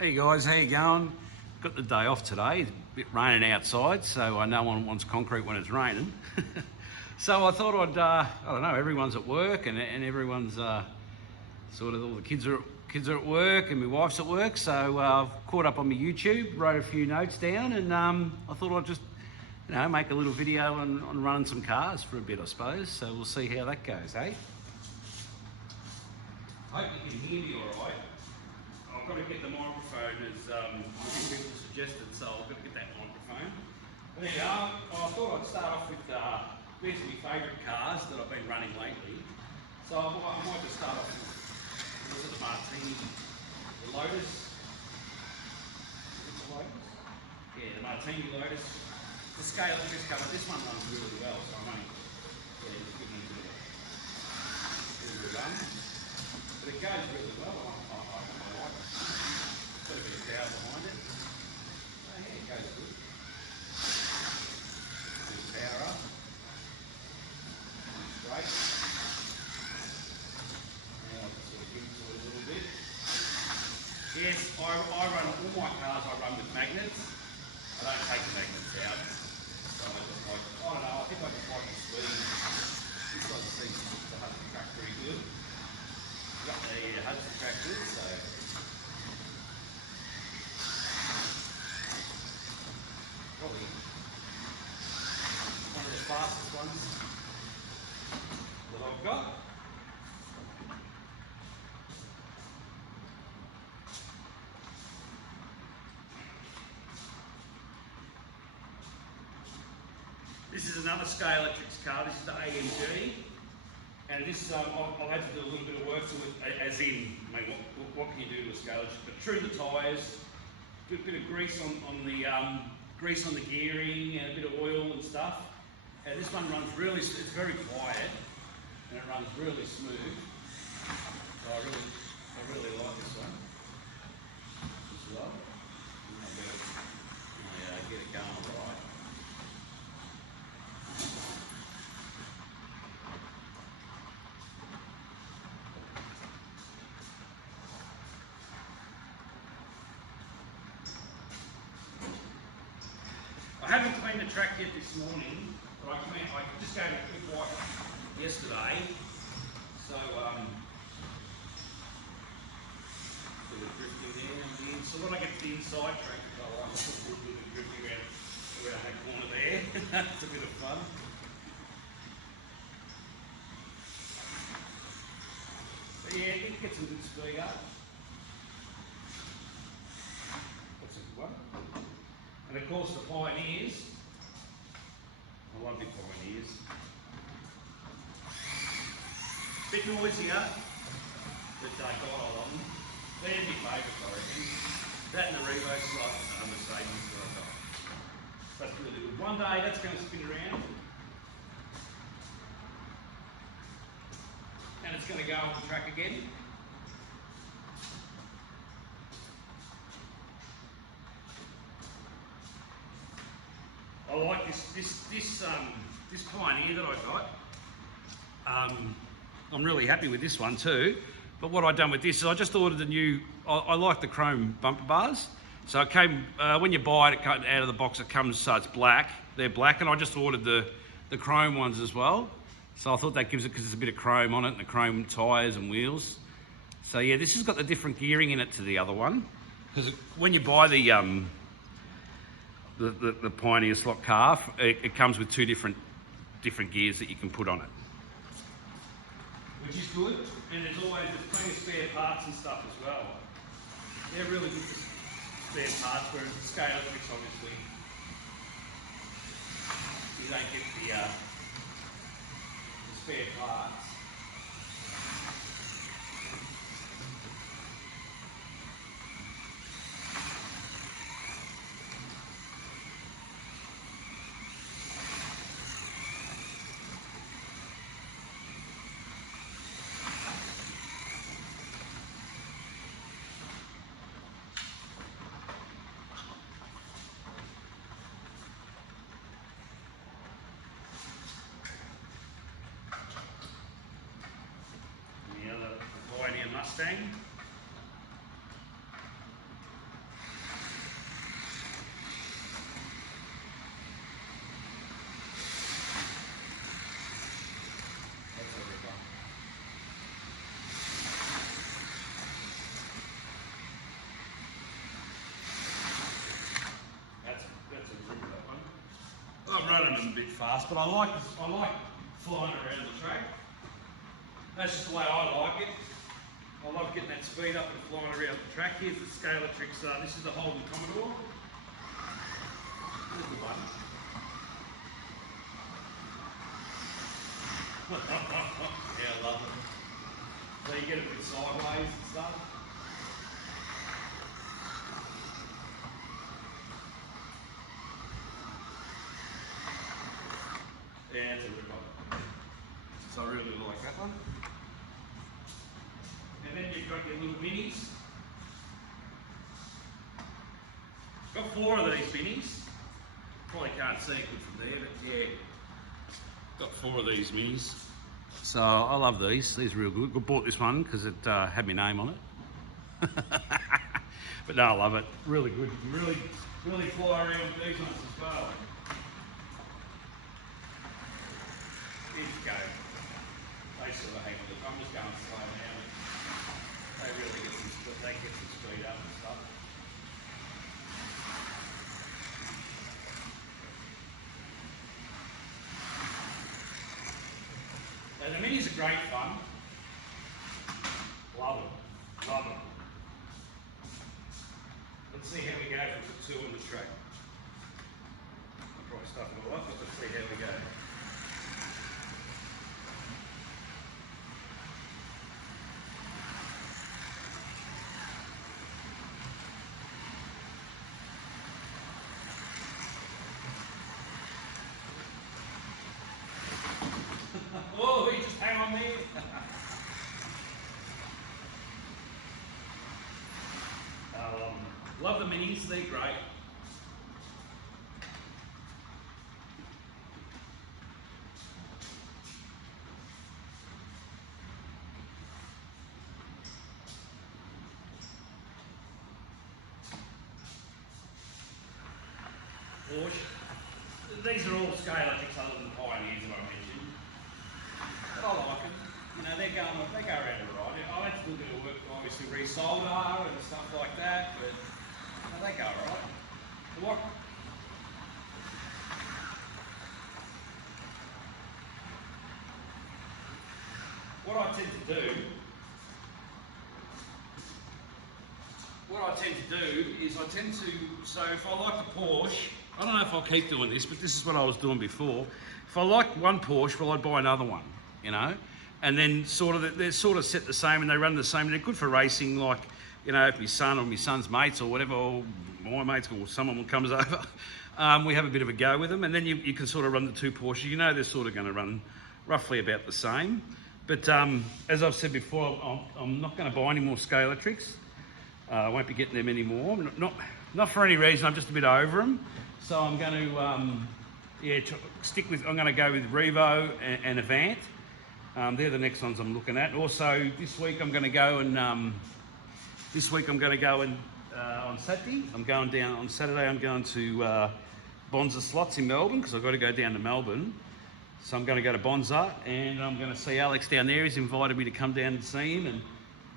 Hey guys, how you going? Got the day off today. It's a bit raining outside, so no one wants concrete when it's raining. So I thought I don't know, everyone's at work and everyone's sort of all the kids are at work and my wife's at work. So I've caught up on my YouTube, wrote a few notes down, and I thought I'd just make a little video on running some cars for a bit, I suppose. So we'll see how that goes, eh? Hope you can hear me all right. I've got to get the microphone as people suggested, so I've got to get that microphone. But anyhow, I thought I'd start off with these are my favourite cars that I've been running lately. So I might just start off with the Martini, the Lotus. Is it the Lotus? Yeah, the Martini Lotus. The scale of this colour, this one runs really well, so I'm only just giving it a run. But it goes really well. I like it. Got a bit of power behind it. Oh yeah, it goes good. There's power up. Great. Now I can sort of give it to it a little bit. Yes, I run all my cars, I run with magnets. I don't take the magnets out. So I just like, I don't know, I think I just like the speed. This one seems to have the track pretty good. Got the Hudson track good, so. Probably one of the fastest ones that I've got. This is another Scale Electrics car. This is the AMG, and this I'll have to do a little bit of work to it, as in, I mean, what can you do to a Scale Electric? But trim the tyres, a bit of grease on the gearing, and a bit of oil and stuff. And this one runs really, it's very quiet, and it runs really smooth. So I really like this one as well. I'll get it going all right. I haven't cleaned the track yet this morning, but I just gave it a quick wipe yesterday. So, sort of drifting there and the inside. So when I get to the inside track, I'll put a little bit of drifting around that corner there. It's a bit of fun. But yeah, it gets some good speed up. That's a good one. And of course the Pioneers, I love the Pioneers. Bit noisier, but God, I love them. They're my favourites, I reckon. That and the Revo's like Mercedes that I've got. That's really good. One day that's going to spin around. And it's going to go on the track again. I like this Pioneer that I got. I'm really happy with this one too. But what I've done with this is I just ordered the new. I like the chrome bumper bars. So it came when you buy it, out of the box. It comes so it's black. They're black, and I just ordered the chrome ones as well. So I thought that gives it, because there's a bit of chrome on it and the chrome tyres and wheels. So yeah, this has got the different gearing in it to the other one. Because when you buy the Pioneer slot car, it comes with two different gears that you can put on it, which is good. And there's plenty of spare parts and stuff as well. They're really good for spare parts, whereas the Scale Electrics, obviously, you don't get the spare parts. Mustang. run them a bit fast, but I like flying around the track. That's just the way I like it. I love getting that speed up and flying around the track. Here's the Scalatrix. This is the Holden Commodore. There's the one. Yeah, I love it. So you get a bit sideways and stuff. Yeah, it's a rip off. So I really like that one. And then you've got your little minis. Got 4 of these minis. Probably can't see it good from there, but yeah. Got 4 of these minis. So I love these. These are real good. I bought this one because it had my name on it. But no, I love it. Really good. You really fly around with these ones as well. Here you go. They sort of hang on. I'm just going slow now. They really get some speed up and stuff. And the minis are great fun. Love it. Love it. Let's see how we go with the 2 on the track. I'll probably stuff it all up, but let's see how we go. Oh, he just hang on there. Love the minis, they're great. Porsche. These are all Scalatrix other than Pioneers that I mentioned. But I like them. You know, they go around all right. I had to do a bit of work, obviously resolder and stuff like that, but they go all right. What I tend to do is so if I like the Porsche, I don't know if I'll keep doing this, but this is what I was doing before. If I like one Porsche, well, I'd buy another one, you know? And then they're sort of set the same and they run the same. They're good for racing, like, you know, if my son or my son's mates or whatever, or my mates or someone comes over, we have a bit of a go with them. And then you can sort of run the 2 Porsches. You know they're sort of going to run roughly about the same. But as I've said before, I'm not going to buy any more Scalatrix. I won't be getting them anymore. Not for any reason, I'm just a bit over them. So I'm going to, I'm going to go with Revo and Avant. They're the next ones I'm looking at. Also, this week I'm going to go and on Saturday. I'm going down on Saturday. I'm going to Bonza Slots in Melbourne because I've got to go down to Melbourne. So I'm going to go to Bonza and I'm going to see Alex down there. He's invited me to come down and see him,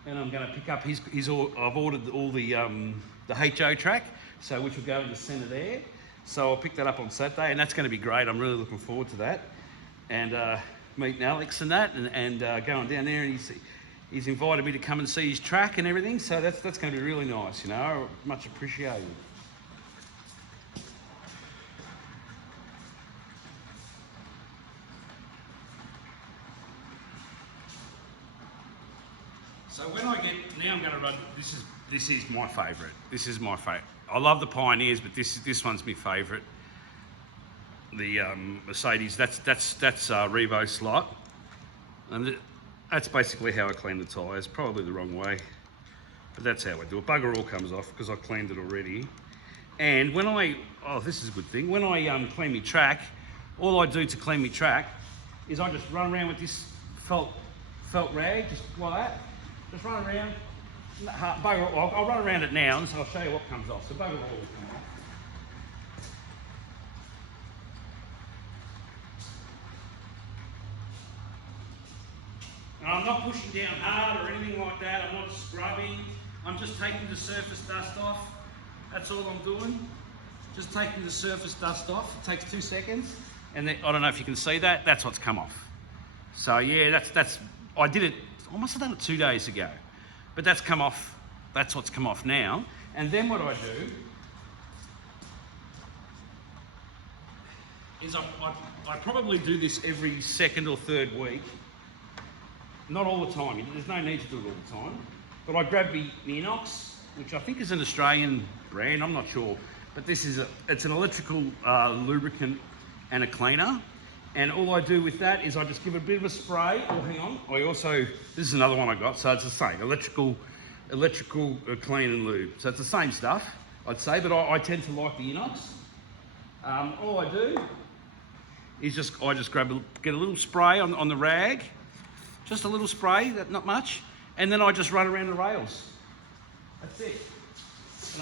and I'm going to pick up I've ordered all the HO track, so which will go in the centre there. So I'll pick that up on Saturday, and that's going to be great. I'm really looking forward to that, and meeting Alex and that, and going down there, and he's invited me to come and see his track and everything. So that's going to be really nice, you know. Much appreciated. So when I'm going to run. This is my favourite. This is my favourite. I love the Pioneers, but this one's my favourite. The Mercedes. That's Revo slot, and that's basically how I clean the tyres. Probably the wrong way, but that's how I do it. Bugger all comes off because I cleaned it already. And when this is a good thing. When I clean my track, all I do to clean my track is I just run around with this felt rag, just like that. Just run around. Bugger all. I'll run around it now, and so I'll show you what comes off. So bugger all will come off. And I'm not pushing down hard or anything like that. I'm not scrubbing. I'm just taking the surface dust off. That's all I'm doing. Just taking the surface dust off. It takes 2 seconds. And then, I don't know if you can see that, that's what's come off. So yeah, I did it, I must have done it 2 days ago, but that's come off, that's what's come off now. And then what I do is I probably do this every second or third week. Not all the time, there's no need to do it all the time. But I grab the Inox, which I think is an Australian brand, I'm not sure. But it's an electrical lubricant and a cleaner. And all I do with that is I just give it a bit of a spray. Oh, hang on. This is another one I got, so it's the same, electrical clean and lube. So it's the same stuff, I'd say, but I tend to like the Inox. All I do is I just get a little spray on the rag, just a little spray, not much, and then I just run around the rails. That's it.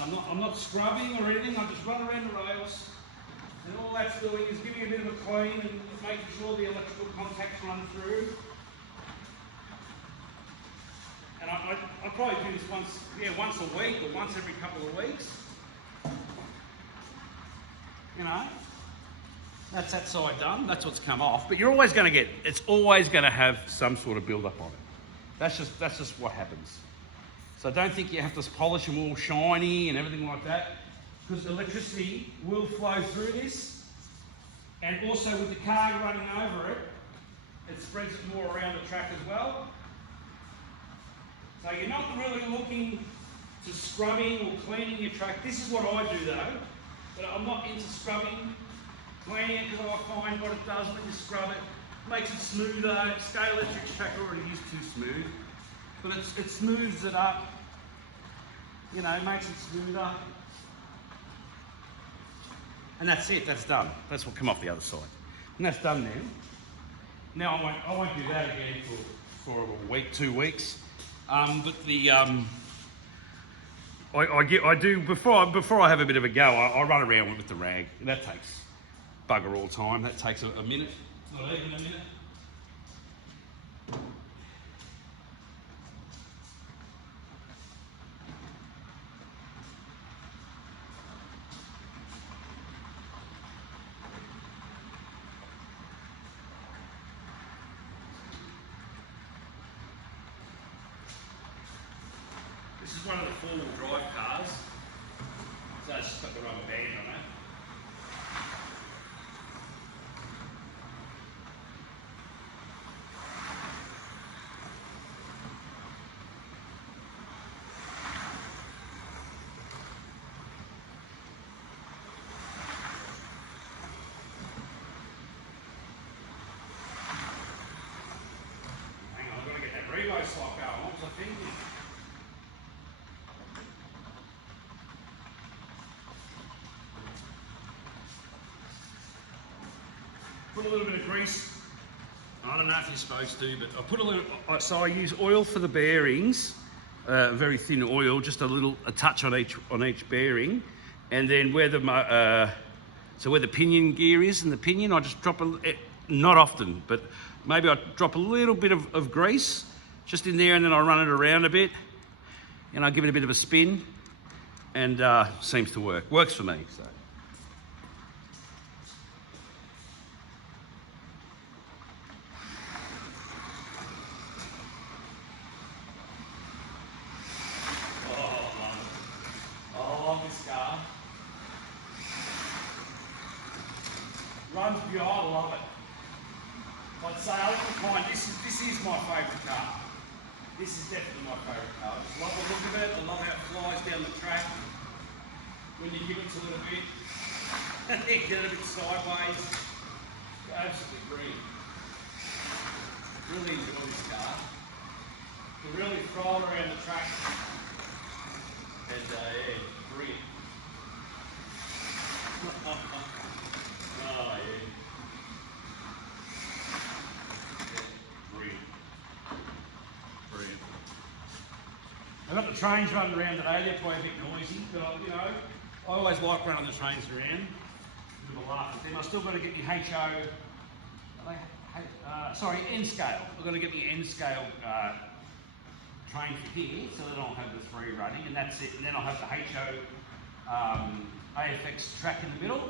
And I'm not scrubbing or anything, I just run around the rails, and all that's doing is giving a bit of a clean and making sure the electrical contacts run through. And I probably do this once a week or once every couple of weeks. You know, that's that side done, that's what's come off. But you're always going to it's always going to have some sort of build up on it. That's just what happens. So don't think you have to polish them all shiny and everything like that, because electricity will flow through this. And also with the car running over it, it spreads it more around the track as well. So you're not really looking to scrubbing or cleaning your track. This is what I do though, but I'm not into scrubbing, cleaning it, because I find what it does when you scrub it, makes it smoother. Scale Electric's track already is too smooth, but it smooths it up, you know, makes it smoother. And that's it, that's done. That's what come off the other side. And that's done now. Now I won't do that again for a week, 2 weeks. But the I do before I have a bit of a go, I run around with the rag. And that takes bugger all time. That takes a minute. It's not even a minute. This is one of the four-wheel drive cars, so it's just got the rubber band on it. Hang on, I've got to get that reload slot going. What was I thinking? Put a little bit of grease. I don't know if you're supposed to, but I put a little. So I use oil for the bearings, very thin oil, just a touch on each bearing, and then where the pinion gear is and the pinion, I just drop not often, but maybe I drop a little bit of grease just in there, and then I run it around a bit, and I give it a bit of a spin, and seems to work. Works for me. So. Runs good, I love it. I'd say I wouldn't find this is my favourite car. This is definitely my favourite car. I just love the look of it. I love how it flies down the track. When you give it to it a bit, you get it a bit sideways. Absolutely brilliant. Really enjoy this car. You can really throw it around the track. And yeah, brilliant. Oh, yeah. Brilliant. Brilliant. I've got the trains running around today, they're probably a bit noisy, but I always like running the trains around. A bit of a laugh at them. I've still got to get my N scale. I've got to get my N scale train for here, so then I'll have the 3 running, and that's it. And then I'll have the AFX track in the middle.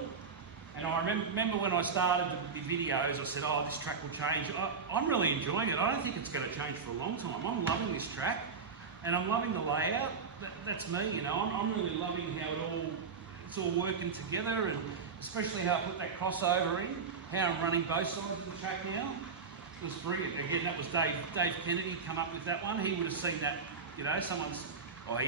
And I remember when I started the videos, I said, oh, this track will change. I'm really enjoying it. I don't think it's going to change for a long time. I'm loving this track, and I'm loving the layout. That's me, you know. I'm really loving how it's all working together, and especially how I put that crossover in, how I'm running both sides of the track now. It was brilliant. Again, that was Dave Kennedy come up with that one. He would have seen that, you know, he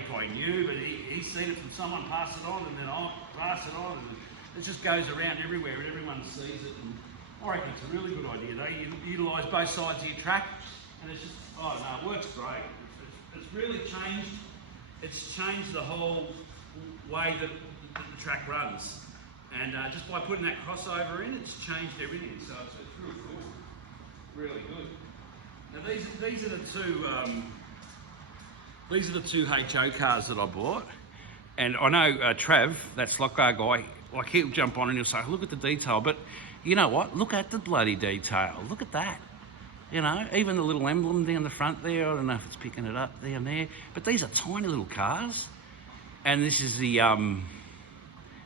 probably knew, but he's seen it from someone, pass it on, and then I'll pass it on, and it just goes around everywhere, and everyone sees it. And I reckon it's a really good idea. You utilise both sides of your track, and it's just, oh no, it works great. It's really changed. It's changed the whole way that the track runs, and just by putting that crossover in, it's changed everything. So it's really cool, really good. Now these are the two. These are the two HO cars that I bought, and I know Trav, that slot car guy, like he'll jump on and he'll say, look at the detail, but you know what? Look at the bloody detail. Look at that. You know, even the little emblem down the front there, I don't know if it's picking it up down there, but these are tiny little cars, and this is the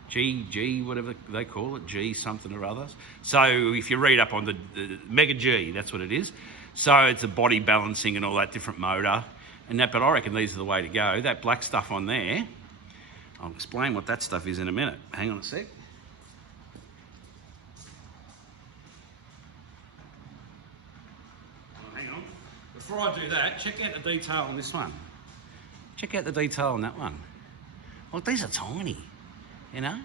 G, whatever they call it, G something or others. So if you read up on the Mega G, that's what it is. So it's a body balancing and all that different motor. And that, but I reckon these are the way to go. That black stuff on there, I'll explain what that stuff is in a minute. Hang on a sec. Oh, hang on. Before I do that, check out the detail on this one. Check out the detail on that one. Look, these are tiny, you know?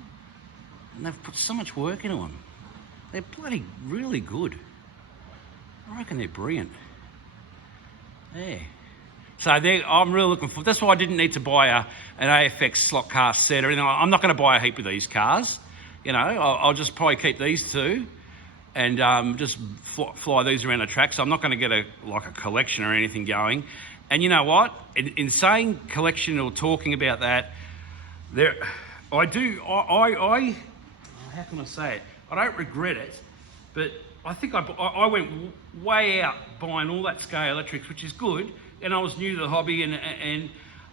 And they've put so much work into them. They're bloody really good. I reckon they're brilliant. There. So I'm really looking for. That's why I didn't need to buy an AFX slot car set or anything. I'm not going to buy a heap of these cars. You know, I'll just probably keep these two, and just fly these around the track. So I'm not going to get a collection or anything going. And you know what? In saying collection or talking about that, how can I say it? I don't regret it, but I think I went way out buying all that Scale Electrics, which is good. And I was new to the hobby, and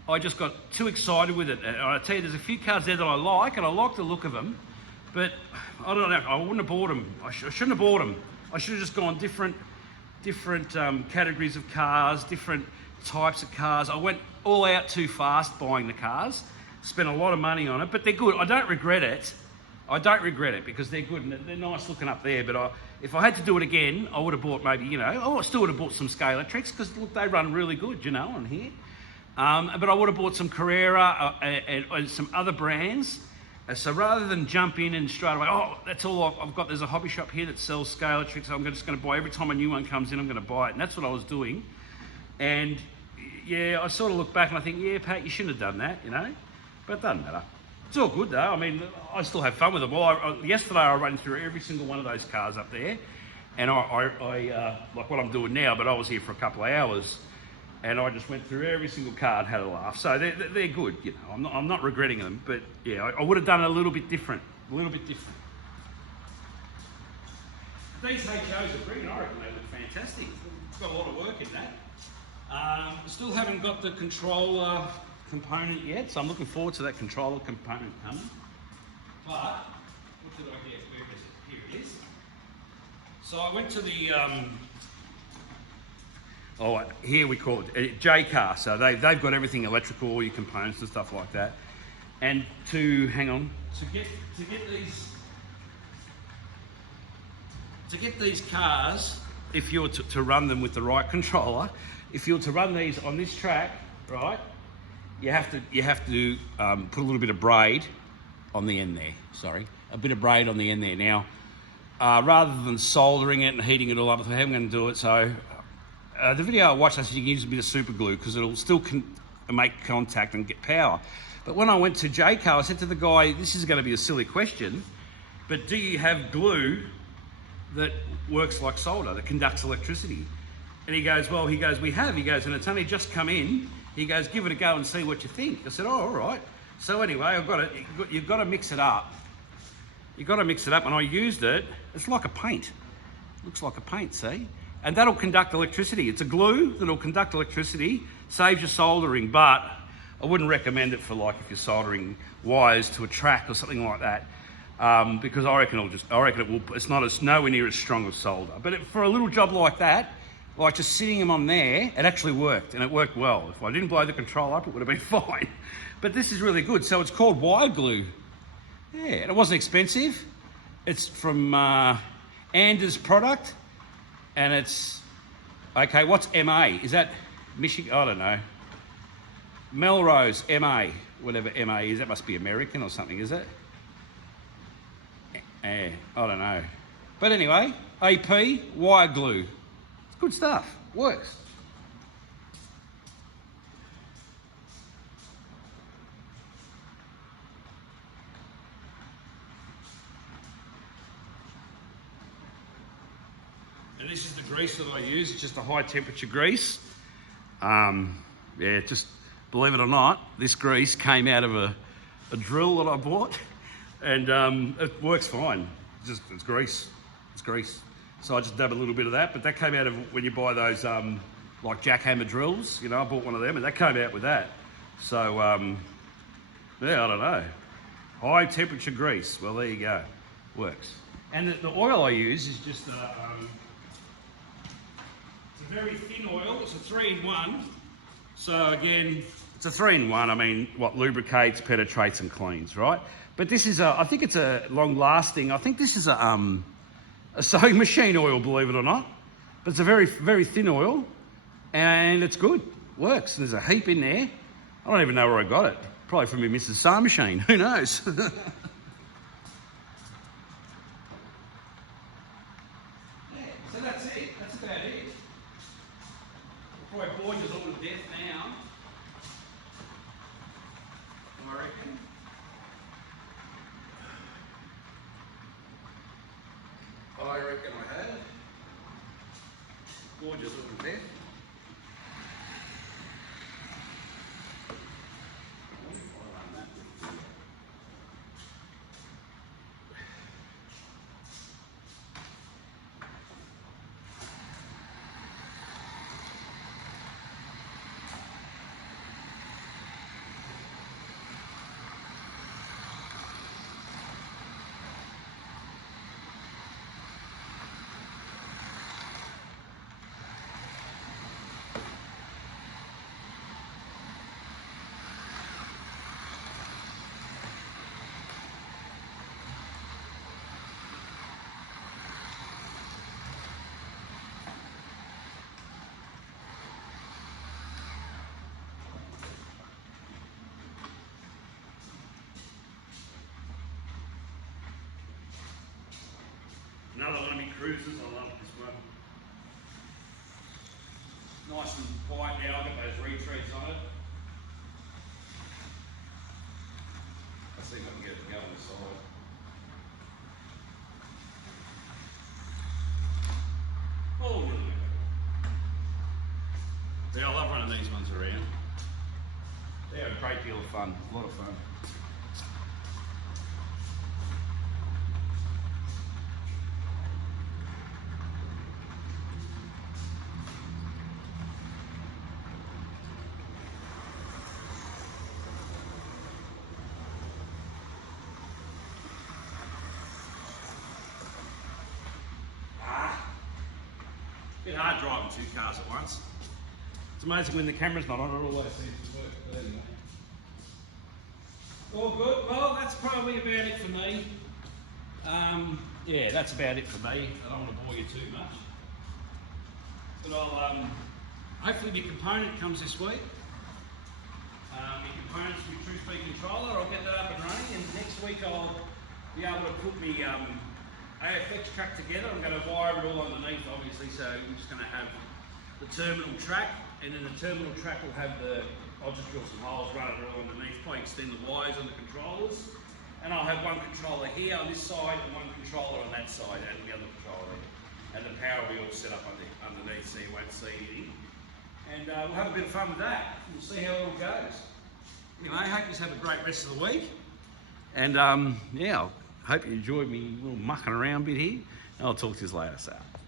I just got too excited with it. And I tell you, there's a few cars there that I like, and I like the look of them, but I don't know, I wouldn't have bought them. I shouldn't have bought them. I should have just gone different categories of cars, different types of cars. I went all out too fast buying the cars, spent a lot of money on it, but they're good. I don't regret it. I don't regret it because they're good and they're nice looking up there, but if I had to do it again, I would have bought maybe, you know, I still would have bought some Scale Electrics because look, they run really good, you know, on here. But I would have bought some Carrera and some other brands. So rather than jump in and straight away, oh, that's all I've got, there's a hobby shop here that sells Scale Electrics, so I'm just going to buy, every time a new one comes in, I'm going to buy it. And that's what I was doing. And yeah, I sort of look back and I think, yeah, Pat, you shouldn't have done that, you know, but it doesn't matter. It's all good though. I mean, I still have fun with them. Well, yesterday I ran through every single one of those cars up there, and I like what I'm doing now, but I was here for a couple of hours, and I just went through every single car and had a laugh. So they're good, you know. I'm not regretting them, but yeah, I would have done it a little bit different. These HOs are brilliant. I reckon they look fantastic. It's got a lot of work in that. Still haven't got the controller component yet, so I'm looking forward to that controller component coming. But what did I get? Where is it? Here it is. So I went to the here we call it J-Car. So they've got everything electrical, all your components and stuff like that. And to get these cars, if you were to run them with the right controller, if you were to run these on this track, right? You have to put a little bit of braid on the end there. Sorry, a bit of braid on the end there. Now, rather than soldering it and heating it all up, I'm going to do it. So, the video I watched, I said you can use a bit of super glue because it'll still make contact and get power. But when I went to J-Car, I said to the guy, "This is going to be a silly question, but do you have glue that works like solder, that conducts electricity?" And he goes, "Well," he goes, "we have." He goes, "and it's only just come in." He goes, "Give it a go and see what you think." I said, "Oh, all right." So anyway, you've got to mix it up. You've got to mix it up, and I used it. It's like a paint. Looks like a paint, see? And that'll conduct electricity. It's a glue that'll conduct electricity, saves you soldering, but I wouldn't recommend it for like if you're soldering wires to a track or something like that. because I reckon it will. It's not as nowhere near as strong as solder. But for a little job like that, like just sitting them on there, it actually worked, and it worked well. If I didn't blow the control up, it would have been fine. But this is really good. So it's called wire glue. Yeah, and it wasn't expensive. It's from Anders product, and it's okay. What's MA? Is that Michigan? I don't know. Melrose MA, whatever MA is. That must be American or something, is it? Yeah, I don't know. But anyway, AP wire glue. It's good stuff. Works. And this is the grease that I use. It's just a high temperature grease. Yeah, just believe it or not, this grease came out of a drill that I bought, and it works fine. It's grease. It's grease. So I just dab a little bit of that, but that came out of when you buy those like jackhammer drills. You know, I bought one of them, and that came out with that. So yeah, I don't know. High temperature grease. Well, there you go. Works. And the oil I use is just it's a very thin oil. It's a 3-in-1. So again, it's a 3-in-1. I mean, what lubricates, penetrates, and cleans, right? But this is I think it's a long-lasting. I think this is a sewing machine oil, believe it or not. But it's a very, very thin oil, and it's good. Works. There's a heap in there. I don't even know where I got it. Probably from my Mrs. Sewing machine. Who knows? So that's it. That's about it. I'll probably bore you all to death now. I reckon. I reckon I have. Bored you all to death. Another one of my cruisers. I love this one. Nice and quiet now. I've got those retreads on it. Let's see if I can get it to go on the side. Oh, really? Yeah, I love running these ones around. They're a great deal of fun. A lot of fun. Bit hard driving 2 cars at once. It's amazing when the camera's not on, it always seems to work. There you go. All good. Well, that's probably about it for me. Yeah, that's about it for me. I don't want to bore you too much. But I'll hopefully the component comes this week. The components for my TruSpeed controller, I'll get that up and running, and next week I'll be able to put my AFX track together. I'm going to wire it all underneath, obviously, so we're just going to have the terminal track, and then the terminal track will have I'll just drill some holes, run it all underneath, probably extend the wires on the controllers, and I'll have one controller here on this side and one controller on that side, and the other controller, and the power will be all set up underneath, so you won't see anything. And we'll have a bit of fun with that. We'll see how it all goes. Anyway, I hope you have a great rest of the week, and yeah, hope you enjoyed me little mucking around bit here, and I'll talk to you later. So.